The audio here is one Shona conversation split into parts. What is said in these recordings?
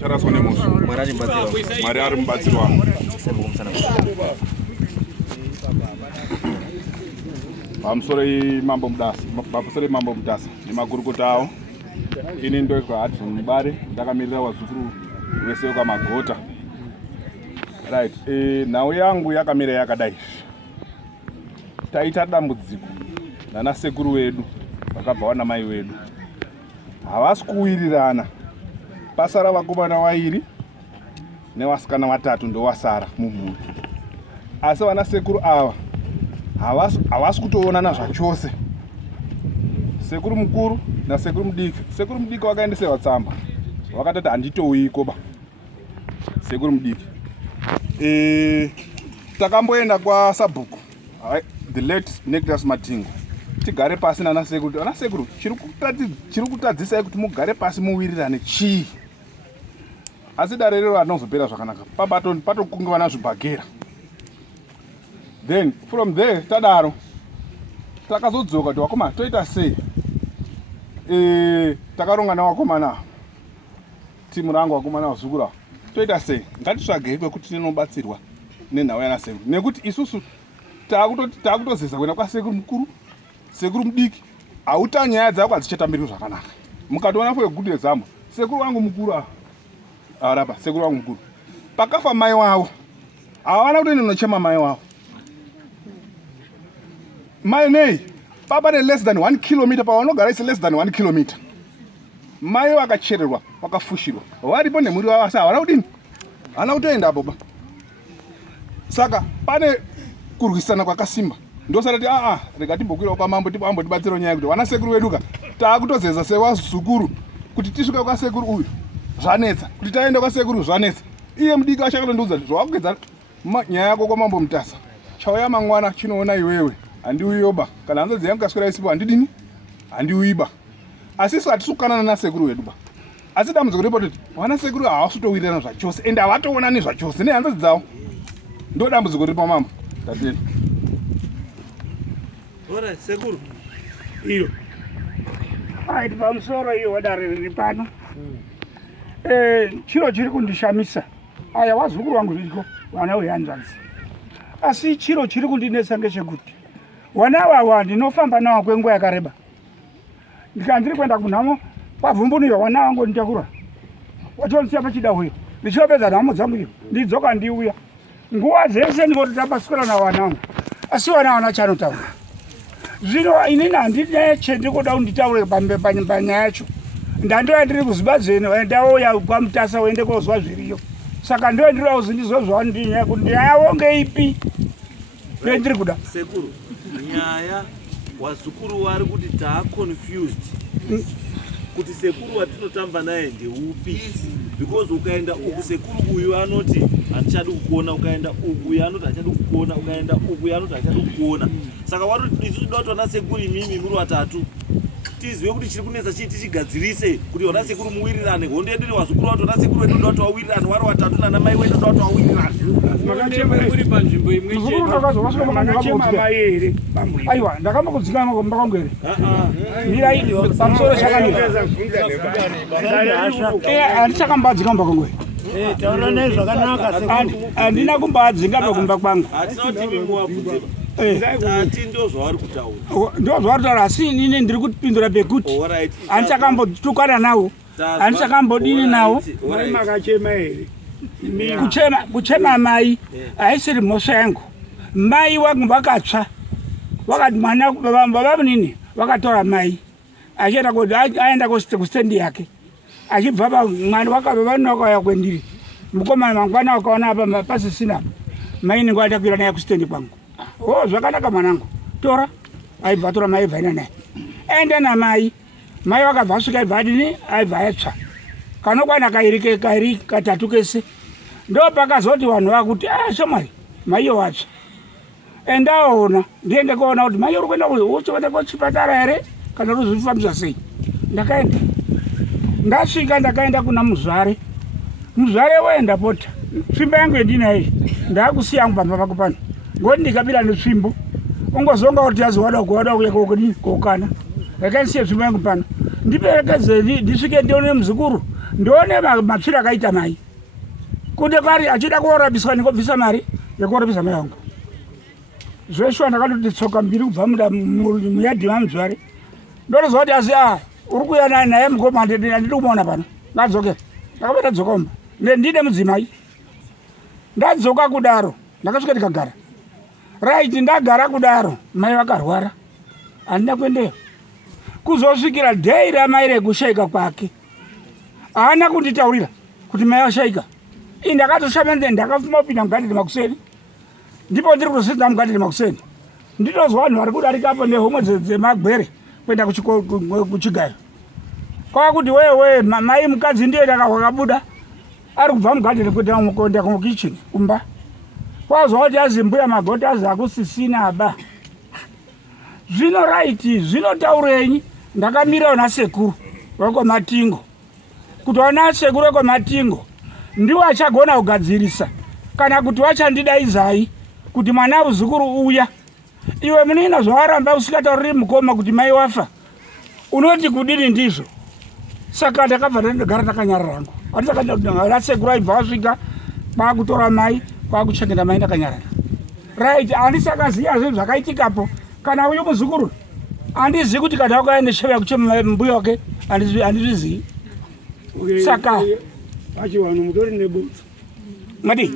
Charasone musu. Mwari ari mubatsiri wangu. Pamusoro mambo mudasa nemagurukuta awo. Ini ndoitwa Hudson Mubare, ndakamirira wazukuru vese kwaMagota. Right. Nhau yangu yakamira yakadai. Taita dambudziko nana sekuru wedu vakabva na mai wedu. Havasi kuwirirana. Pasara vakomana vairi nevasikana vatatu ndo vasara mumhuri. Asi vana sekuru ava havasi kutoonana zvachose. Sekuru mukuru nasekuru mudiki. Sekuru mudiki wakaendesewa tsamba. Vakatati handitouiko ba. Sekuru mudiki. Takamboenda kwa Sabhuku. The late Nicholas Matingo. Tigare pasi nana sekuru. Ana sekuru chiri kutadzisa kuti mugare pasi muwirirane chii. Asi darerero anozopera zvakanaka. Patokunge vana zvibhagera. Then from there tadaro takazodzoka kuti wakoma toita sei. Takaronga nawakomana timu rangu wakomana wazukura toita sei ngatitsvage kwekuti tinobatsirwa nenhau yana sekuru nekuti isusu taakutozeza kuenda kwasekuru mukuru sekuru mudiki hauta nyaya dzako hadzichatambirirwi zvakanaka. Mukatoona for a good example sekuru wangu mukuru arapa sekuru wangu mukuru pakafa mai wavo havana kuti ndinochema mai wavo. Mai nei papa ne less than 1 kilometer pavanogara isi less than 1 kilometer. Mai vakachererwa vakafushirwa varipo nemhuri wavo asi havana kudini hana kutoenda apo ba. Saka pane kurwisana kwakasimba ndosati rega timbokwirawo kwamambo ambotibatsirawo nyaya kuti vana sekuru veduka taakutozeza sevazukuru kuti tisvike kwasekuru uyu zvanetsa kuti taenda kwasekuru zvanetsa. Iye mudiki achakatondiudza zvawakugedza nyaya yako kwamambo mutasa chauya mangwana chinoona iwewe handiuyoba kana hanzodzi yangu kaswera isipo handidini handiuiba. Asi isu hatisukana nasekuru wedu ba. Asi dambudziko ripo kuti vana sekuru havasi kutowirirana zvachose ende havatoonani zvachose nehanzodzi dzavo. Ndo dambudziko ripo mambo. Tatenda. Ora sekuru. Iyo. Ai pamusoro iyo wadare riri pano. Chiro chiri kundishamisa. Aya wazukuru wangu zviriko vana wehanzvanzi. Asi chiro chiri kundinetsa ngechekuti vana ava ndinofamba navo kwenguva yakareba. Ndikandiri kuenda kunhamo pavhumbunirwa vana vangu nditakura. Wachonisiya pachida huyo. Ndichopedza nhamo dzangu iyo. Ndidzoka ndiuya. Nguva dzese ndingoti tabaswera navana vangu. Asi vana havana chanotaura. Zvino inini handina chendiri kuda kuti nditaure panyaya yacho. Ndandoya ndiri kuZimbabwe ndauya kwaMutasa uende kozwa zviriyo. Saka ndoya ndiri kuzi ndizozvawo ndinyaya kuti nyaya ngeipi. Ndiri kuda. Sekuru, nyaya wazukuru vari kuti confused. Kuti sekuru watinotamba naye ndeupi. Because ukaenda uku sekuru uyu anoti hatichadi kukuona, ukaenda uku uyu anoti hachadi kukuona, ukaenda uku uyu anoti hachadi kukuona. Saka wari isu doto na sekuru imimi muri watatu. Tizive kuti chiri kunetsa chii tichigadzirise kuti vana sekuru muwirirane. Hondo yedu wazukuru wacho na sekuru wedu ndoto wawirirane vari watatu nana mai wedu ndoto wawirirane. Makachema muri panzvimbo imwe chete. Muzukuru takazovasvika makachema mai here. Aiwa ndakamba kudzikama kumba kwangu here. Mira iyi pamusoro chakanaka. Handichakambadzinga kumba kwangu here. Taura nezvakanaka sekuru. Handina kumbadzinga kumba kwangu. Hatina kuti muwabvunze. Tati ndo zvavari kutaura. Ndo zvavari kutaura asi inini ndiri kupindura pekuti handichakambotukana navo. Handichakambodini navo. Makachema here. Kuchema mai haisiri mhosva yangu. Mai wangu vakatsva vakati mwana baba nini vakatora mai achienda kuti aenda kustendi yake achibva mwana vakavakauya kwendiri mukomana mangwana wakaona apa pasisina mai ningu atakwira naye kustendi kwangu. Zvakanaka mwanangu tora aibva tora mai bvaina naye enda namai. Mai vakabva asvika aibva adini aibva yatsva kanokwana kairi katatu kese. Ndo pakazoti vanhu vakuti shamwari maiyo watsva endaona ndiende kuona kuti mai uri kuenda uchienda kuchipatara here kana ruzvifambisa sei. Ndakaenda ndasvika ndakaenda kuna muzvare. Muzvare wenda pota tsvimbo yangu yendinayi ndakusiya yangu pamba pako pano ngoti ndikabira netsvimbo ungozonga kuti yazowada kuya kokani kokana. Yakanisiya tsvimbo yangu pano ndiperekedze ndisvike ndione muzukuru ndone mapfira akaita mai kuti kwari achida kuorabiswa nekubvisa mari yekuorabisa mai vangu zveshuwa ndakatoti tsoka mbiri kubva muyadhi mamudzwari ndotozva kuti asi uri kuya naye mukoma handidi kumuona pano ngadzoke ndakabva ndadzokaumba ndide mudzimai ndadzoka kudaro ndakasvika ndikagara right ndagara kudaro mai vakarwara handina kuendeyo kuzosvikira dhei ramai rekushaika kwake haana kunditaurira kuti mai vashaika ii ndakatoshamanze ndakafuma kupinda mugadheni makuseni ndipo ndiri kutosinza mugadheni makuseni nditozwa vanhu vari kudarikapo nehomwe dzemagwere kuenda kuchigayo kwava kuti wewe mai mukadzi ndiye wakakabuda ari kubva mugadheni kuenda kumukichini kumba kwazwa kuti azi mbuya magota azi hakusisina aba zvino raiti zvinotaurenyi ndakamirawo nasekuru wekwamatingo kuti wana sekuru wekwamatingo ndiwo achagona kugadzirisa kana kuti wachandidaizai kuti mwana uzukuru uya iwe munina zvawaramba usikatauriri mukoma kuti mai wafa unoti kudini ndizvo saka ndakabva ndagara ndakanyarara rangu nasekuru aibva wasvika kwakutora mai kwakuchengeta mai ndakanyarara right handisakaziya zvinhu zvakaitikapo kana uyu muzukuru handizivi kuti kana wakaenda sheva kuchema mbuya wake handizvizivi saka pachivanhu mutori nebotso madi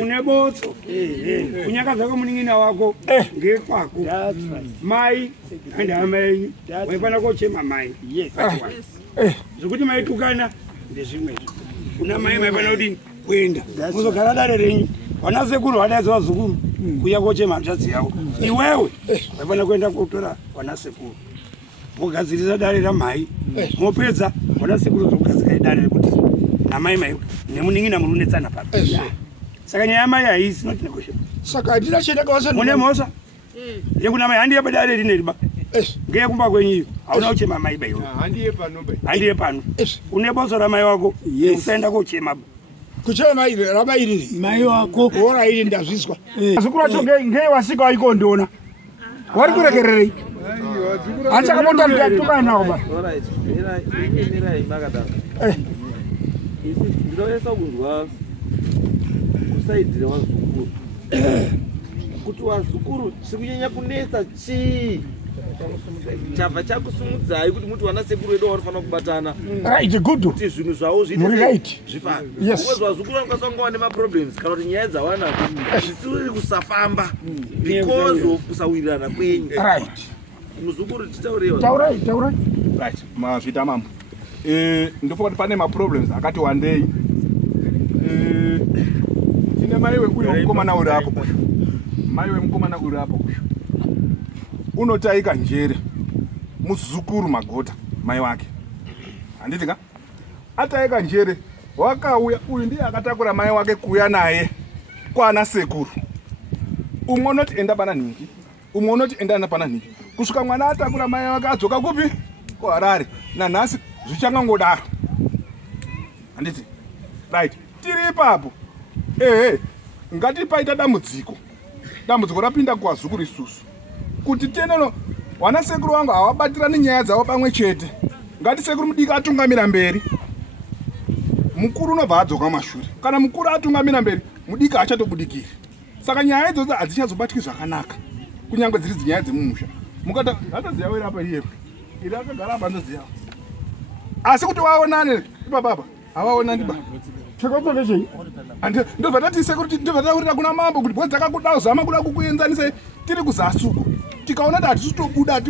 une botso kunyaka zvako munin'ina wako ngekwako mai ande amai waifana kochema mai zvokuti maitukana ndezvimwezvo una mai maifana kuti kuenda muzogara dare renyu vana sekuru vadaidza vazukuru kuya kochema hanzvadzi yavo iwewe waifana kuenda kotora vana sekuru mogadzirisa dare ramai mopedza vana sekuru zokugadzirai dare rekuti namai mai nemunin'ina muri kunetsana papo saka nyaya yamai haisi not negotiable saka handina chendakavasa mune mhosa yekuna mai handiye padare rineriba ngeyekumba kwenyiyo hauna kuchema mai baiwe handiye pano une boso ramai wako usaenda kochema kuchema mai ramai riri mai wako ora iri ndazviswa zukuru acho ngeye wasika waiko ndiona wari kurekererei handisakamota mtatukana nawo ba ndinoesa kunzwa kusaidhire wazukuru kuti wazukuru chikunyanya kunetsa chii chabva chakusumudzai kuti muti wana sekuru wedu wanofanira kubatana right good kuti zvinhu zvavo right zvifambe yes uwezi wazukuru vanokwanisa kunga wane maproblems kana kuti nyaya dzawana zvisiri kusafamba because of kusawirirana kwenyu right muzukuru titaurewa taurai right mazvita mambo ndofunga kuti pane maproblems akati wandei tine maiwe uyo mukomana uri apo maiwe mukomana uri apo unotaika njere muzukuru magota mai wake handiti ka ataika njere wakauya uyu ndiye akatakura mai wake kuuya naye kwana sekuru umwe unoti enda pana nhingi umwe unoti enda pana nhingi kusvika mwana atakura mai wake adzoka kupi kuharare nanhasi zvichangangodaro handiti right tiri ipapo ngatipaita dambudziko rapinda kuwazukuru isusu kuti teneno wana sekuru wangu havabatirani nyaya dzavo pamwe chete ngati sekuru mudiki atungamira mberi mukuru unobva adzoka mashure kana mukuru atungamira mberi mudiki achatobudikiri saka nyaya idzodzo hadzichazobatwi zvakanaka kunyange dziri dzinyaya dzemumusha mukata hataziyawo iri apa iyewe iri akagara apa ndoziyawo asi kuti waonane ipapapa havaonani ba chekotolechei ndobva tati sekuru ndobva taurira kuna mambo kuti bwe dzakakudazama kuda kukuenzanise tiri kuzasuko tikaona kuti hatisitobuda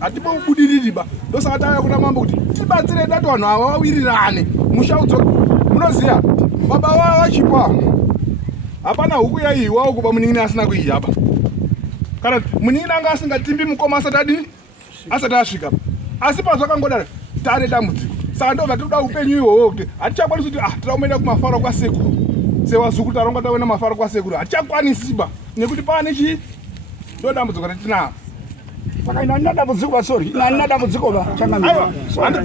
hatibobudiririba ndosaka tauya kuna mambo kuti tibatsire dati vanhu ava vawirirane mushaudzo munoziya baba vava vachipa hapana huku yaihiwawo kuba munin'ina asina kuihaba kana munin'ina anga asingatimbi mukoma asati asvika asi pazvakangodaro tane dambudziko saka ndobva toda upenyu ihwohwo kuti hatichakwanisi kuti tiraumenda kumafaro kwasekuru sewazukuru taronga tauenda mafaro kwasekuru hatichakwanisiba nekuti pane chii ndo dambudziko ratinavo saka ina ndina dambudziko basori ina ndina dambudziko ba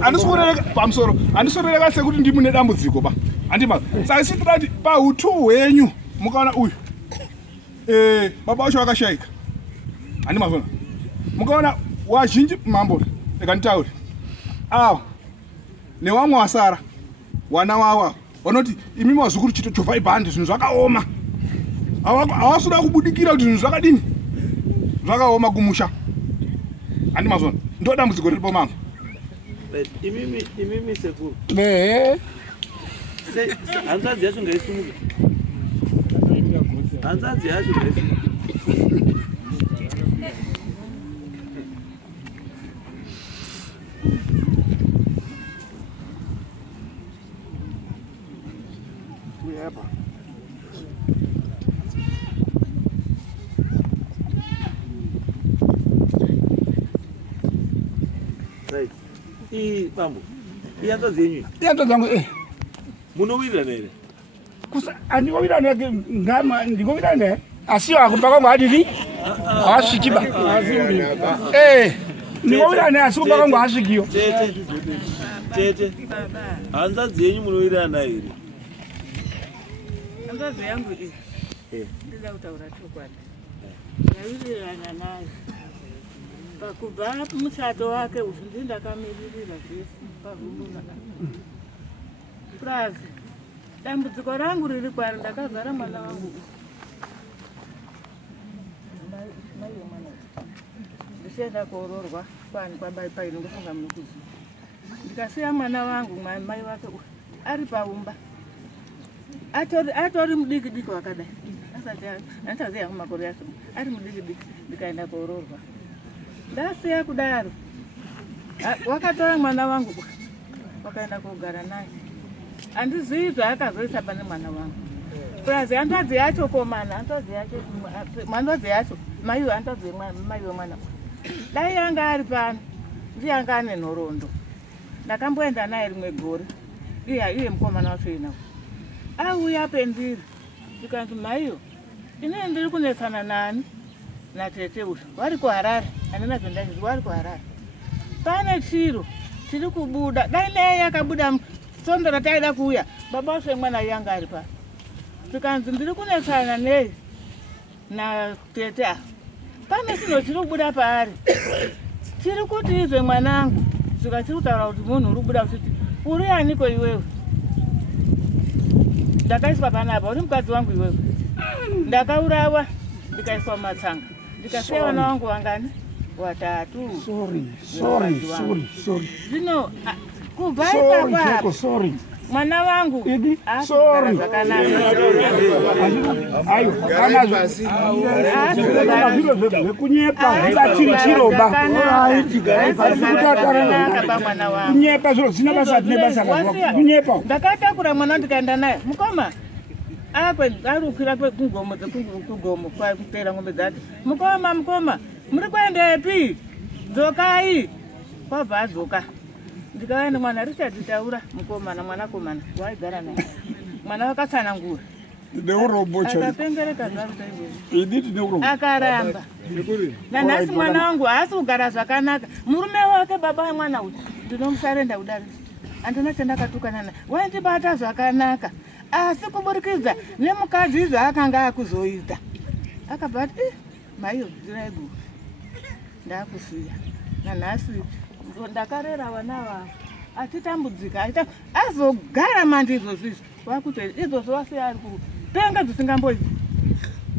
handisorereka pamusoro handisorereka sekuti ndimune dambudziko ba handima saka isitirati pautu hwenyu mukaona uyu baba wacho wakashaika handimazona mukaona wazhinji mambo reka nditaure awa newamwe wasara wana wawa vanoti imi mazukuru chito chovhai bhandi zvinhu zvakaoma havasuda kubudikira kuti zvinhu zvakadini zvakaoma kumusha handi mazona ndo dambudziko riripo mama imimi sekuru hanzvadzi yacho ngaisumuke hanzvadzi yacho ngaisumuke bambo iyanzvadzi yenyu iyanzvadzi yangu munowirana here andingowirana ndingovirana asiyo akumba kwangu hadini haasvikiba ndingovirana asi kumba kwangu haasvikiyo tete hanzvadzi yenyu munowirana here hanzvadzi yangu ndida kutaura chokwadi ndawirirana nayo pakubva muchato wake uzvi ndakamiririra zvese pavhunduka plus dambudziko rangu riri kwari ndakazara mwana wangu ndichienda koororwa kwani kwabai ndokufunga munokuzi ndikasiya mwana wangu mai wake ari paumba atori mudiki diki wakadai asati yangu makore acho ari mudiki diki ndikaenda koororwa ndasiya kudaro wakatora mwana wangu wakaenda kogara naye handizivi zvaakazoisa pane mwana wangu plus hanzvadzi yacho komana hanzvadzi yacho maiwe hanzvadzi mai wemwana dai yanga ari pano ndiyanga ane nhoroondo ndakamboenda naye rimwe gore iye mukomana wacho inawo auya pendiri tikanzi maiyo inini ndiri kunetsana nani natete uyu wari kuharare handina zvendazvizvi wari kuharare pane chiro tiri kubuda dai naye yakabuda sondo rataida kuuya baba wasve mwana yanga ari pano tikanzi ndiri kunetsana nei natete pane chinhu chiri kubuda paari tiri kuti izve mwanangu svika chiri kutaura kuti munhu uri kubuda uchiti uri aniko iwewe ndakaiswa panapa uri mukadzi wangu iwewe ndakaurawa ndikaiswa mumatsanga ndikasiya vana vangu vangani vatatu zvino kubva ipapo mwana wangu asogara zvakanaka ndakatakura mwana ndikaenda naye mukoma arukira kugomo kwakutera ng'ombe dzake mukoma muri kuendepi dzokai kwabva adzoka ndikaenda mwana richard taura mukomana mwanakomana waigara naye mwana wakatsanangura akapengereka akaramba nanhasi mwana wangu haasi kugara zvakanaka murume wake baba wemwana uyu ndinomusarenda kudarisa handina chandakatukana naye waindibata zvakanaka asi kuburikidza nemukadzi zvaakanga akuzoita akabva ati maiyo ndiraiguru ndakusiya nanhasi ndakarera vana vavo atitambudzika azogara mandi izvozvizvi wakuti izvozvo wasiya ari kupenga dzisingamboiti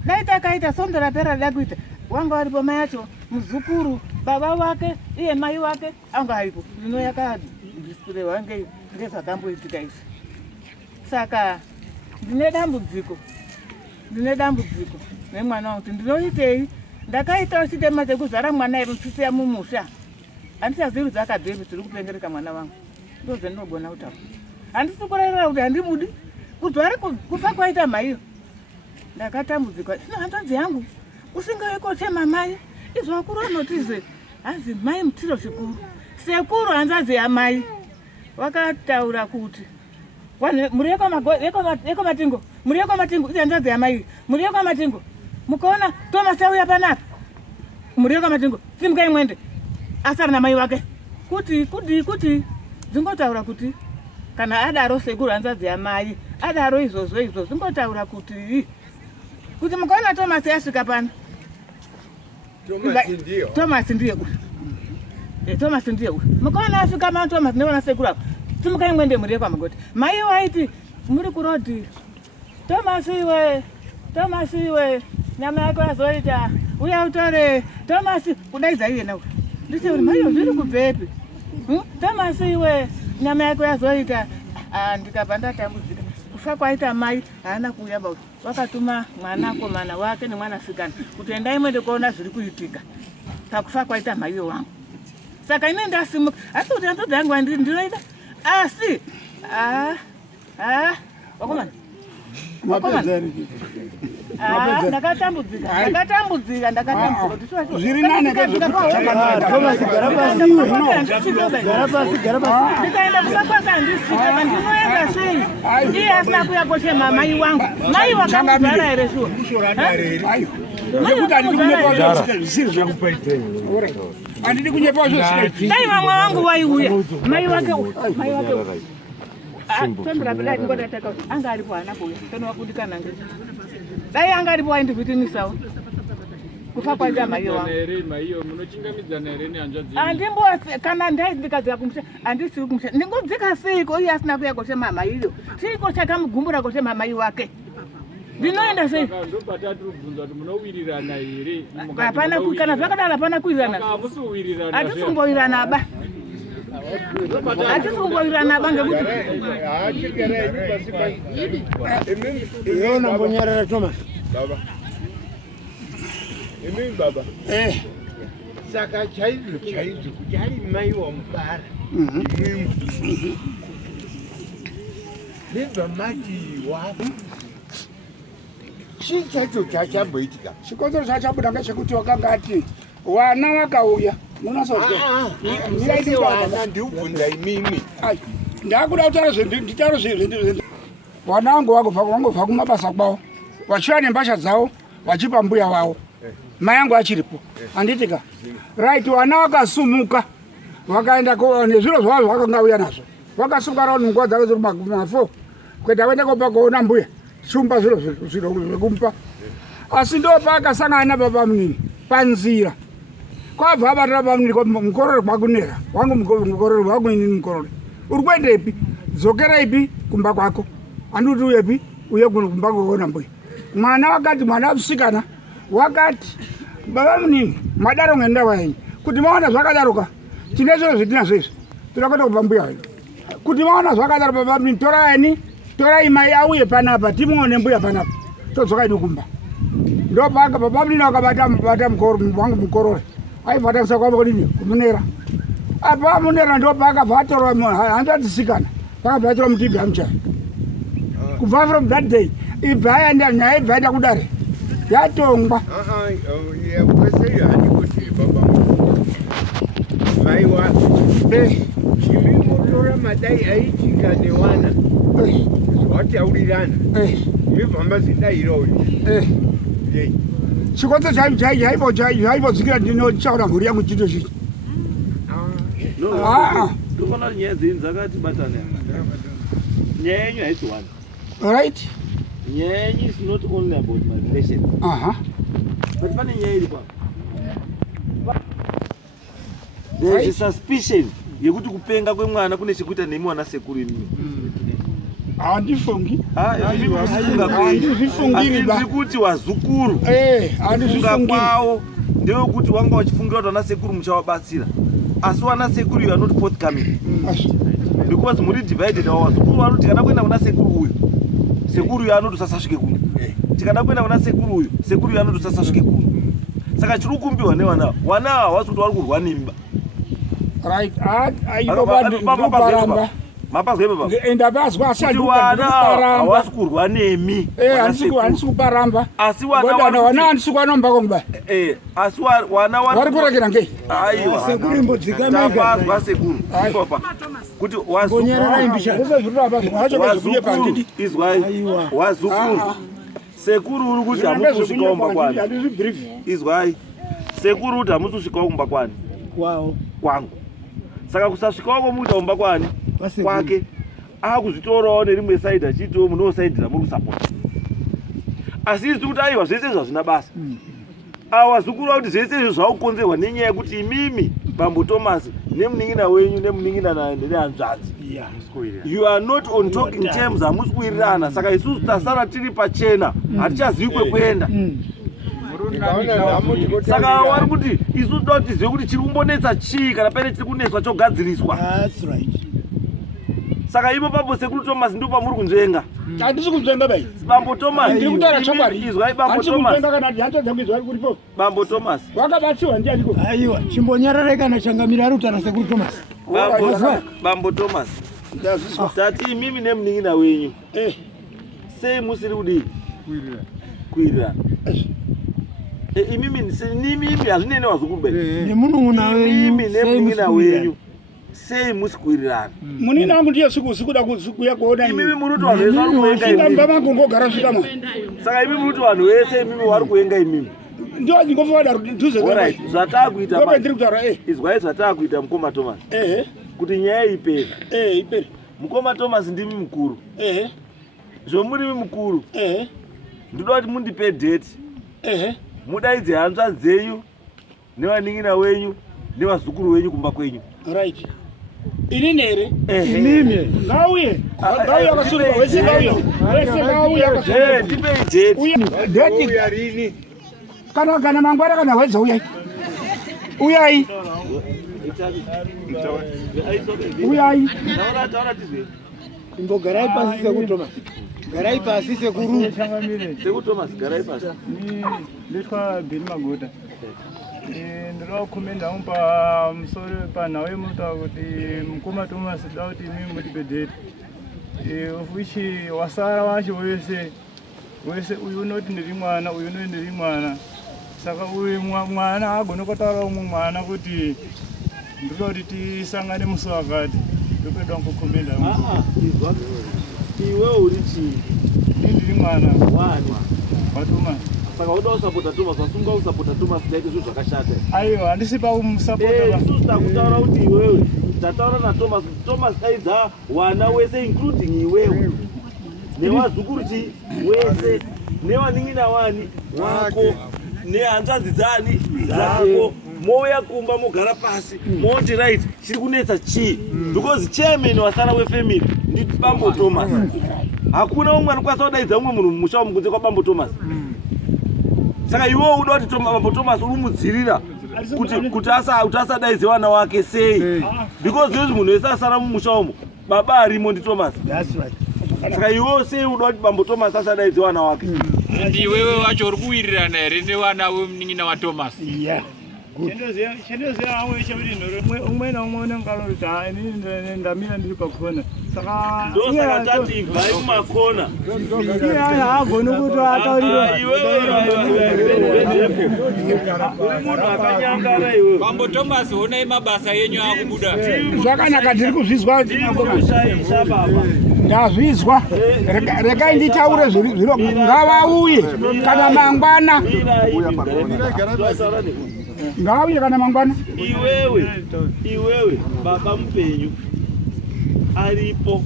dai takaita sondo rapera rida kuita wanga waripo mai yacho muzukuru baba wake iye mai wake anga aripo zvino yakadispurewa ngezvakamboitika izvi saka ndine dambudziko nemwana wangu kuti ndinoitei ndakaitawo chitema chekuzara mwana erutsisiya mumusha handichazivi kuti akabvepi tiri kupengereka mwana wangu ndozvandinogona kutaura handisi kurayirira kuti handimudi kuti vari kufa kwaita maiyo ndakatambudzikwa ino hanzvadzi yangu usingaikochema mai izvo vakuru vanotize hanzi mai mutiro zvikuru sekuru hanzvadzi yamai vakataura kuti muri yekomatingo izi hanzvadzi yamai muri yekomatingo mukaona Thomas auya panapa muri yekomatingo simukai mwende asari namai wake kuti dzingotaura kuti kana adaro sekuru hanzvadzi yamai adaro izvozvo dzingotaura kuti mukaona Thomas yasvika pano Thomas ndiye uyu mukaona asvika pano Thomas nevana sekuru avo simukai mwende muri kwamagoti. Mai waiti muri kurodhi. Thomas iwe nyama yako yazoita uya utore Thomas kudaidza iye nawe. Nditi mai zviri kubvepi? Thomas iwe nyama yako yazoita ndikabva ndatambudzika. Kufa kwaita mai haana kuuya bauti. Wakatuma mwanakomana wake nemwanasikana kuti endai mwende kuona zviri kuitika pakufa kwaita mai wangu. Saka ine ndasimuka asi kuti hanzvadzi yangu ndinoita asi wakomana ndakatambudzika zviri nane ndikaenda kusakwaka handisika ndinoenda sei iye asina kuya kochema mai wangu. Mai wakamuzara here shuwa handidi kunyepawo zvosikaiti. dai vamwe vangu vaiuya mai wake tondorapelai tingodataka kuti anga aripo haana kuuya tonowakundikana nge dai anga aripo waindivhitinisawo kufa kwaita mai wangu. Handimbosi kana ndaindikadzika kumusha handisiri kumusha ndingodzika seiko iye asina kuya koshema maiyo chiiko chakamugumbura koshema mai wake ndinoenda sei? Hapana kana zvakadaro hapana kuwirirana. Hatisumbowirirana ba. Hatisumbowirirana ba ngekuti Yona mbonyarara Thomas. Baba. Imi baba. Saka chaizo kuti hari mai wamubara. Ndibva mati wafa. Chii chacho chachamboitika? Chikonzero chachabuda ngechekuti wakanga ati wana wakauya munasozwa wana ndiubvunza imimi. ndakuda kutaura nditauro zvinhu wana wangu wangobva kumabasa kwavo vachiva nembasha dzavo vachipa mbuya wavo mai angu achiripo handitika right. Wana wakasumuka vakaenda nezviro zvavo zvakanga uya nazvo vakasumuka rao nguva dzake ziri ma4 kuenda kuenda kopa kuona mbuya shumba zviro zvekumupa asi ndo paakasangana baba munini panzira kwabva abatira pamunini mukorore kwakunera wangu mukorore wakuinini mukorore uri kuendepi dzokera ipi kumba kwako handikuti uyepi uye kumba kuona mbuya. Mwana wakati mwana musikana wakati baba munini madaro ngenda waenyi kuti maona zvakadaroka tine zviro zvitinazvo izvi toda kuenda kumba mbuya wedu kuti maona zvakadaro baba munini toraini torai mai auye panapa timuone mbuya panapa todzoka idu kumba. Ndo paka baba munini wakabata wangu mukorore aibvatakisa kwavo kudini kumunera apa munera ndo paka bvatorwa handadzisikana pakabva atora mutibva amuchaya kubva from that day ibva yaenda nyaya ibva yaenda kudare yatongwa. Kwese handikuti baba mai wake chimimotora madai aitika newana wataurirana mibvamba zindairoyo chikonzo chaivodzikira ndinochaura mhuri yangu chito chichi ndofanira nyaya dzenyu dzakatibatana. Nyaya yenyu haisi one. right. Nyaya yenyu is not only about my relation. But pane nyaya iri pa. There is a suspicion yekuti kupenga kwemwana kune chekuita nemi wana sekuru imimi. Handifungi. Handizvifungiri kuti wazukuru. Handizvifunga kwawo ndewekuti wanga wachifungira kuti wana sekuru muchawabatsira. Asi wana sekuru you are not forthcoming. Because muri divided wazukuru vanoti kana kuenda kuna sekuru uyu sekuru uyu anoti sasasvike kuno. Tikada kuenda kuna sekuru uyu sekuru uyu anoti sasasvike kuno. Saka chiri kumbiwa nevana wana havasi kuti vari kurwa nemba. Right. Aiparamba. Mapazwe baba. Enda bazwa asali wana hawasi kurwa nemi. Handisi kuparamba. Asi wana handisi kwanomba komba. Asi wana vari kurekera ngei? Aiwa. Sekuru imbodzika mega. Tapazwa sekuru. Ipopa. Kuti wazukuru izwai wazukuru sekuru uri kuti hamusvikawo kumba kwani. Izwai sekuru kuti hamusvikawo kumba kwani kwangu. Saka kusasvikawo kwomuita kumba kwani kwake akuzvitorawo nerimwe saidi achitiwo munosaidhira muri kusapota. Asi izi kuti aiwa zvese izvo hazvina basa. Ava zukuru kuti zvese izvo zvaukonzerwa nenyaya yekuti imimi Bambo Thomas nemuning'ina wenyu nemuning'ina nehanzvadzi. You are not on talking terms, hamusi kuwirirana. Saka isusu tasara tiri pachena, hatichazivi kwekuenda. Saka wari kuti isusu toda tizive kuti chiri kumbonetsa chii kana paine chiri kunetswa chogadziriswa. Saka ipo papo sekuru Thomas ndipo pamuri kunzvenga. Handisi kunzvenga bai. Bambo Thomas. Ndiri kutaura chokwadi. Izwai Bambo Thomas. Handisi kunzvenga kana hanzvadza kuizwa kuripo. Bambo Thomas. Wakabatsiwa ndianiko. Aiwa, chimbonyarara kana changamira ari kutaura sekuru Thomas. Bambo Thomas. Tati mimi nemuning'ina wenyu. Sei musiri kudii? Kuwirirana. Imimi hazvinei nevazukuru bai. Nemunun'una wenyu. Mimi nemuning'ina wenyu. Sei musi kuwirirana. Munini wangu ndiye sikuda kuya kuona. Imimi muri kuti vanhu vese vari kuenga imimi. Baba vangu ngogara svikamwe. Saka imimi muri kuti vanhu vese imimi vari kuenga imimi. Ndio ndingofoda nduze. Alright, zvatakuita manje. Ndiri kutaura Izwai zvatakuita mukoma Thomas. Kuti nyaya ipere. Ipere. Mukoma Thomas ndimi mukuru. Zvomuri mukuru. Ndoda kuti mundipe date. Mudaidze hanzvadzi dzenyu nevaning'ina wenyu nevazukuru wenyu kumba kwenyu. Right. Inini here? Inini. Ngauye. Ngauye akasunga wese ngauye. Wese ngauye akasunga. Tipei date. Date Yarini. Kana mangwara kana wese uyai. Uyai. Uyai. Taura tizwe. Imbogarai pasi sekuru Thomas. Garai pasi sekuru. Sekuru Thomas, garai pasi. Nditwa Bini Maguta. Ndinoda kukomenda pa musoro panhau yemunotaura kuti mukoma Thomas da kuti imimi mutipe date. Of which wasara wacho wese uyu unoti ndiri mwana, uyu unoti ndiri mwana. Saka uyu mwana agone kutaura umwe mwana kuti ndoda kuti tisangane musi wakati. Ndoda kukomenda. Izwa. Iwe uri chii? Ndiri mwana. Wani? Thomas. Saka uda usapota Thomas, wasunga usapota Thomas ndaite zvinhu zvakashata. Aiwa, handisi pakumusapota. Isusu takutaura kuti iwewe tataura naThomas, Thomas daidza wana wese including iwewe. Nevazukuru wese, nevaning'ina wani wako, nehanzvadzi dzani dzako. Mouya kumba mogara pasi, moti right, chiri kunetsa chii? Because chairman wasara wefamily nditi Bambo Thomas. Hakuna umwe anokwanisa kudaidza umwe munhu mumusha mukunze kwaBambo Thomas. Saka iwewe uda kuti Bambo Thomas uri mudzirira kuti asadaidze vana wake sei? Because zvezvi munhu wese asara mumusha umo baba arimo ndi Thomas. That's right. Saka iwewe sei uda kuti Bambo Thomas asadaidze vana wake? Ndiwewe wacho uri kuwirirana here nevana vemuning'ina waThomas? Yeah. Chendoziva hamwe chekuti umwe naumwe unenge anoti inini ndamira ndiri pakona. Saka ndosaka tati ibvai mumakona. Iye haagoni kuti ataurire. Munhu akanyangara iwe. Bambo Thomas, honai mabasa yenyu akubuda. Zvakanaka ndiri kuzvizwa Ndikushayisa baba. ndazvizwa. Regai nditaure zviro ngavauye kana mangwana. Ngauye kana mangwana. Iwewe baba mupenyu aripo.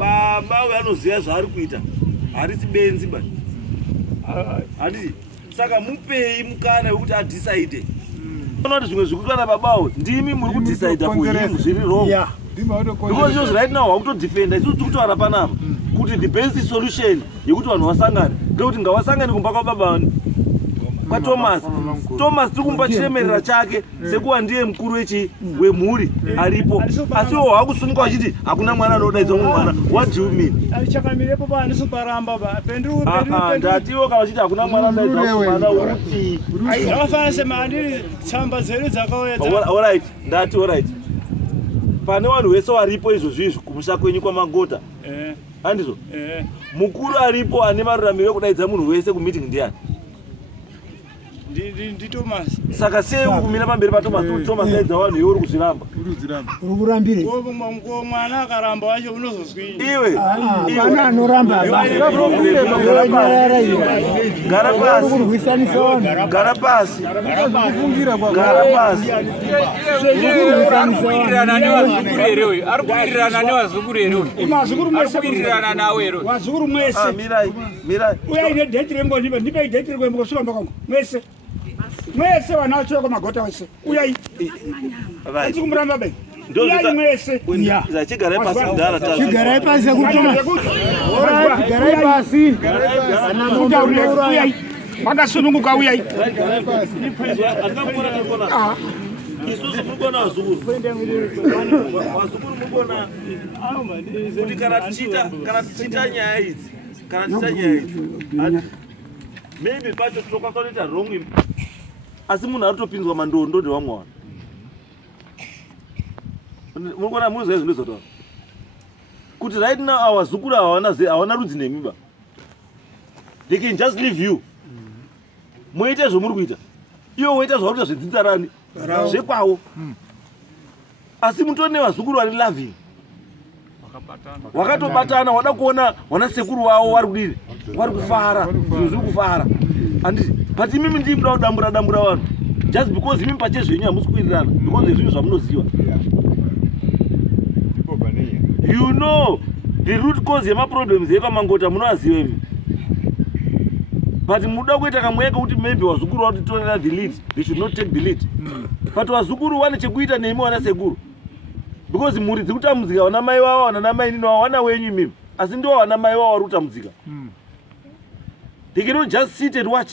Baba anoziva zvaari kuita. Harisi benzi bani. Handisi. Saka mupei mukana wekuti adecide. Unoona zvimwe zvikuitwa babawo ndimi muri kudecide for him zviri wrong. Because yours right now wakutodefenda isusu tiri kutaura panapa kuti the best solution yekuti vanhu vasangane ndekuti ngavasangane kumba kwababa kwaThomas. Thomas tiri kumupa chiremerera chake sekuva ndiye mukuru wemhuri aripo. Asi iwo hakusunga wachiti hakuna mwana anodaidza umwe mwana. What do you mean? Alichakamirepo pa handisi paramba ba. Ndati iwo kana wachiti hakuna mwana anodaidza umwe mwana uti. Zvakafanana semandiri tsamba dzedu dzakauya. Alright, ndati alright. Pane vanhu vese varipo izvozvizvi kumusha kwenyu kwaMagota. Handizvo? Mukuru aripo ane maruramiriro ekudaidza munhu wese kumeeting ndiani? Ndi Thomas. Saka sei uri kumira pamberi paThomas kuti Thomas daidza vanhu iwe uri kuzviramba? Uri kurambire. Mwana akaramba wacho unozozwini. Iwe. Mwana anoramba. Gara pasi. Gara pasi. Gara pasi. Arikuwirirana nevazukuru here uyu. Arikuwirirana nevazukuru here uyu. Mazukuru mwese Arikuwirirana nawe here uyu. Wazukuru mwese. Mirai. Uya ine date rembo ndipe date rembo kusvika mbakangu. Mwese. Mwese wanacho kwa magota wese. Uyai. Azikumramba be. Uyai mwese. Za chigara pasi ndara ta. Chigara pasi kutoma. Ora chigara pasi. Ana muda uyai. Maka sununguka uyai. Akamura kona. Isusu mugona wazukuru. Wazukuru mugona. Kuti kana tichita nyaya idzi. Maybe pacho tokwasolita wrong. Asi munhu arutopinzwa mandondo ndewamwana. Mugona muziva zvinhu zvotaura. Kuti right now awazukuru hawana rudzi nemimba. They can just leave you. Muite zvomuri kuita. Iwo woita zvauri zvidzidza rani. Zvekwawo. Asi mutori nevazukuru vari loving. Wakatobatana wada kuona wana sekuru wao vari kudini. Vari kufara. Zviri kufara. Anditi but imimi ndimda kudambura vanhu. Just because imimi pachezvo yenyu hamusi kuwirirana. Because zvinhu zvamunoziva. You know the root cause yema problems yePamangota munoziva imi. But muda kuita kamweka kuti maybe wazukuru wati torera the lead. They should not take the lead. But wazukuru wane chekuita neimi wana sekuru. Because muri dzikutambudzika wana mai wavo wana namai nini wana wenyu mimi. Asi ndiwo wana mai wavo vari kutambudzika. They cannot just sit and watch.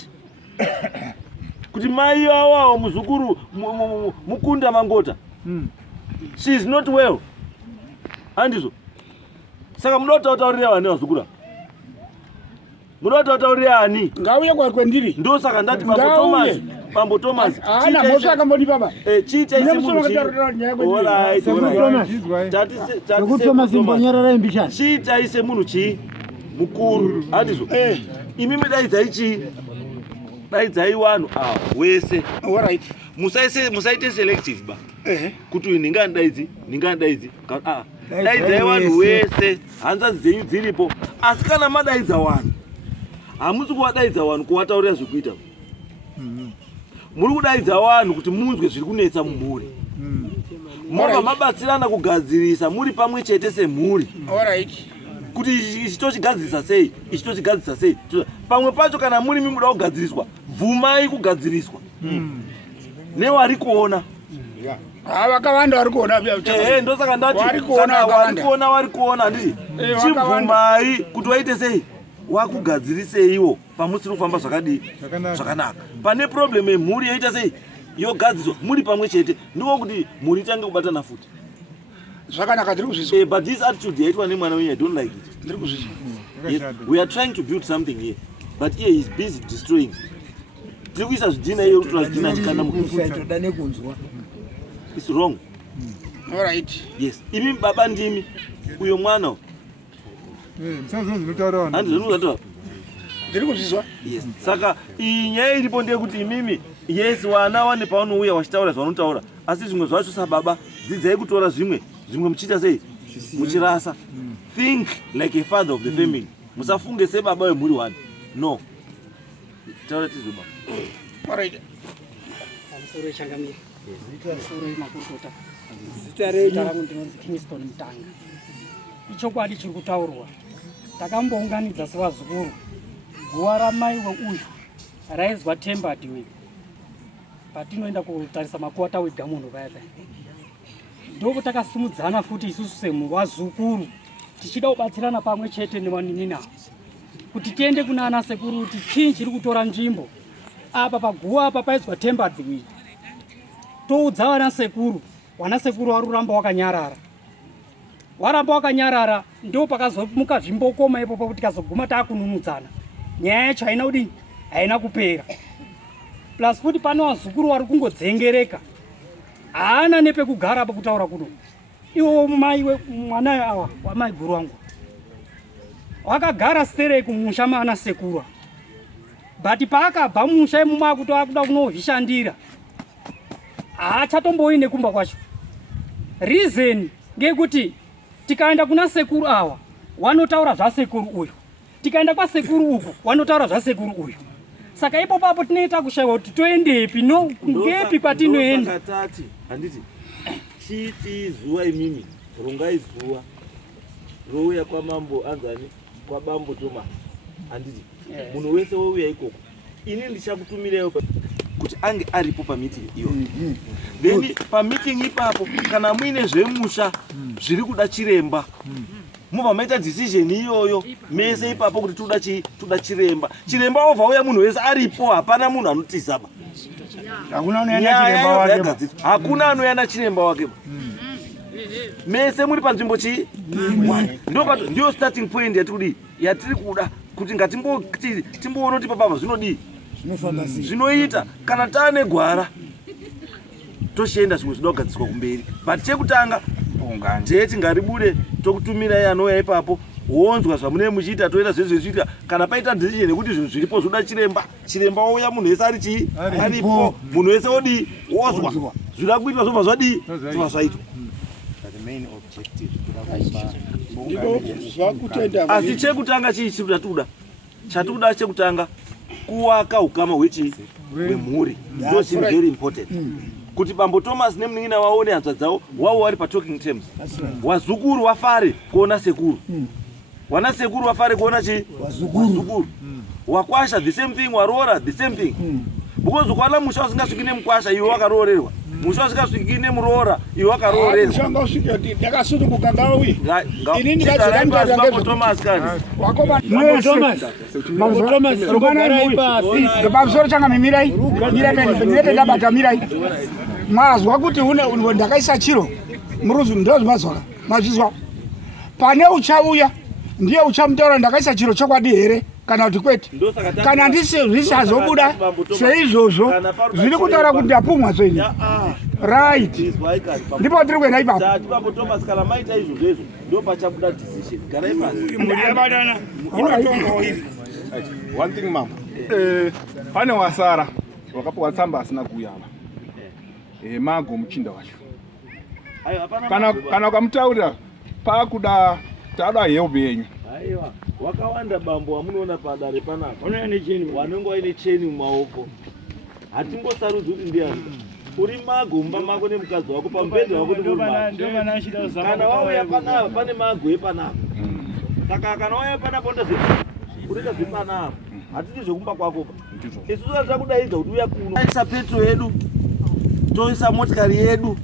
Kuti mai wavo muzukuru mukunda Mangota. She is not well. Andizo. Saka muda kutaurira vane vazukura. Muda kutaurira ani. Ngauye kwa kwendiri. Ndo saka ndati Pambo Thomas. Ana mosa kambodi baba. Chita isimu. Alright. Thomas imbonyarara imbishana. Chita ise munhu chi mukuru. Andizo. Imimi daidza ichi. Daidzai vanhu wese. Alright. Musaite selective ba. Kuti ningandaidzi. Daidzai vanhu wese. Hanzvadzi dzenyu dziripo. Asi kana madaidza vanhu. Hamusi kuwadaidza vanhu kuwataurira zvekuita. Muri kudaidza vanhu kuti munzwe zviri kunetsa mumhuri. Mobva mabatsirana kugadzirisa muri pamwe chete semhuri. Alright. Kuti ichitochigadzirisa sei. Pamwe pacho kana muri muda kugadziriswa, bvumai kugadziriswa. Newari kuona. Vakawanda vari kuona. Ndosaka ndati vari kuona ndii. Chibvumai kuti waite sei. Wakugadziriseiwo pamusiri kufamba zvakanaka. Pane problem yemhuri yoita sei yogadziriswa muri pamwe chete ndiko kuti mhuri itange kubatana futi. Zvakanaka ndiri kuzvizwa. But this attitude yaitwa nemwana wenyu I don't like it. Ndiri kuzvizwa. Yes, we are trying to build something here, but here he is busy destroying. Tiri kuisa zvidhina iyo kuti zvidhina chikanda mukufuta nekunzwa. It's wrong. Alright. Yes. Imi baba ndimi uyo mwana. Ndiri kuzvizwa. Yes. Saka inyaya iripo ndeyekuti imimi yes wana wane paunouya wachitaura zvanotaura asi zvimwe zvacho sababa dzidzai kutora zvimwe muchiita sei muchirasa. Think like a father of the family. Musafunge sebaba wemhuri wani. No. Taura tizoba. Alright. Amusoro changamira. Amusoro makurukota. Zita renyu ndinonzi Kingston Mutanga. Ichokwadi chiri kutaurwa. Takambounganidza sevazukuru. Guwa ramai weuyu raizwa Tembard Way. Patinoenda kutarisa makwata wegamuno paya. Ndoko takasimudzana futi isusu semhuri wazukuru. Tichida kubatsirana pamwe chete nevaninina. Kuti tiende kuna ana sekuru kuti chii chiri kutora nzvimbo. Apa paguwa apa paizwa Tembard Way. Toudza vana sekuru waruramba wakanyarara. Waramba wakanyarara ndio pakazomuka zvimbokoma ipo pakuti kazoguma takununudzana. Nyaya yacho haina kudini? Haina kupera. Plus futi pane vazukuru vari kungodzengereka. Haana nepekugara pakutaura kuno. Iwo mai mwana awa wamai guru wangu. Wakagara sterei kumusha mana sekuru. But paakabva musha imuma kuti akuda kunovhishandira. Haachatomboyi nekumba kwacho. Reason ngekuti tikaenda kuna sekuru awa wanotaura zvasekuru uyu. Tikaenda kwa sekuru uku wanotaura zvasekuru uyu. Saka ipo papo tinoita kushayiwa kuti toendepi no ngepi kwatinoenda. Tati handiti chiti zuwa imimi rongai zuwa rouya kwa mambo anzani kwa bambo Thomas handiti munhu wese wouya ikoko ini ndichakutumireyo kuti ange aripo pameeting iyo. Then pameeting ipapo kana muine zvemusha zviri kuda chiremba mubva maita decision iyoyo mese ipapo kuti toda chiremba. Chiremba obva uya munhu wese aripo, hapana munhu anotizaba. Hakuna anouya nachiremba wake. Mese muri panzvimbo chi ndio starting point yatiri kuda kuti ngatimboona kuti papapa zvinodii zvinoita kana taane gwara toshienda zvimwe zvinoda kugadziswa kumberi. But chekutanga teti ngaribude tokutumirai anouya ipapo wonzwa zvamunee muchiita toita zvezvichiita. Kana paita decision yekuti zvinhu zviripo zvoda chiremba ouya munhu wese aripo munhu wese odii wozwa zvida kuitwa zvobva zvadii zvobva zvaitwa. Asi chekutanga chii chatoda chekutanga kuwaka ukama hwemhuri. Those is very important. Kuti Bambo Thomas nemunin'ina wavo nehanzva dzavo wavo vari patalking terms. Wazukuru wafare kuona sekuru. Wana sekuru wafare kuona chi wazukuru. Wakwasha the same thing, warora the same thing. Because ukwana musha usingasviki nemukwasha iwe wakaroorerwa. Musha usingasviki nemuroora iwe wakaroorerwa. Mushanga usvika kuti ndakasutukuka ngawi. Inini Bambo Thomas kani. Bambo Thomas rukana ipasi. Pamusoro changa mimirai. Ndire ndabata mirai. Mazwa kuti ndakaisa chiro. Muruzu ndozi mazwa. Mazvizwa. Pane uchauya ndiye uchamutaura ndakaisa chiro chokwadi here kana kuti kwete. Kana zvisazobuda seizvozvo zviri kutaura kuti ndapumwa zvenyu. Right. Ndipo tiri kuenda ipapo. Bambo Thomas kana maita izvozvo ndo pachabuda decision. Gara ipasi. Muyabadana. Unotonga hivi. One thing mama. Pane wasara wakapiwa tsamba asina kuuya. Mago muchinda wacho. Kana ukamutaurira pakuda tada help yenyu. Aiwa, wakawanda bambo wamunoona padare panapa. Wanenge waine cheni mumaoko. Hatingosarudzi kuti ndiani. Uri mago mumba mako nemukadzi wako pamubhedha wako kuti kana wauya panapa pane mago epanapa. Saka kana wauya panapa unoita zvepanapa. Hatiti zvekumba kwako. Isusu takudaidza kuti uya kuno. Taisa petro yedu. Toisa motikari yedu.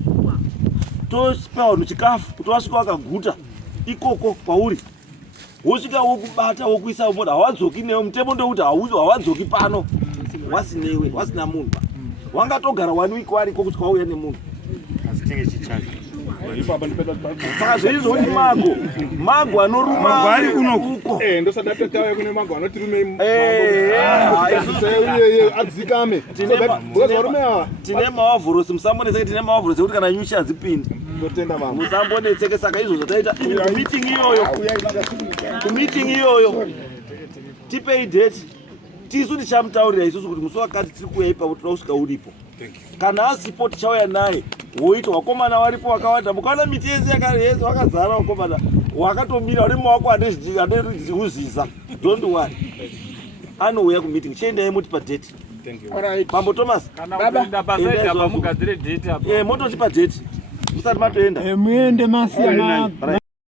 Tosipa vanhu chikafu kuti wasvika wakaguta ikoko kwauri. Wosvika wokubata wokuisa moda hawadzoki newe mutemo ndokuti hawadzoki pano wasinewe wasina munhu. Wangatogara 1 week wariko kuti kwauya nemunhu. Saka zveizoti mago anoruma ari uko. Ndosadapetawe kune mago anotirume adzikame. Tine mavhorosi musambonetseke, tine mavhorosi kuti kana nyuchi hadzipindi. Musambonetseke. Saka izvo zvataita kumeeting iyoyo tipei date. Tisu tichamutaurira isusu kuti musi wakati tiri kuuya ipapo tinosvika uripo. Kana asipo tichauya naye woita wakomana varipo wakawanda. Mukaona miti yese yakayeza wakazara wakomana wakatomira uri mumaoko aneziuziza. Don't worry. Anouya kumeeting. Chiendai muti padate. Bambo Thomas. Mugadzire date apo. Mototipa date. Musati matoenda. Muende masiyana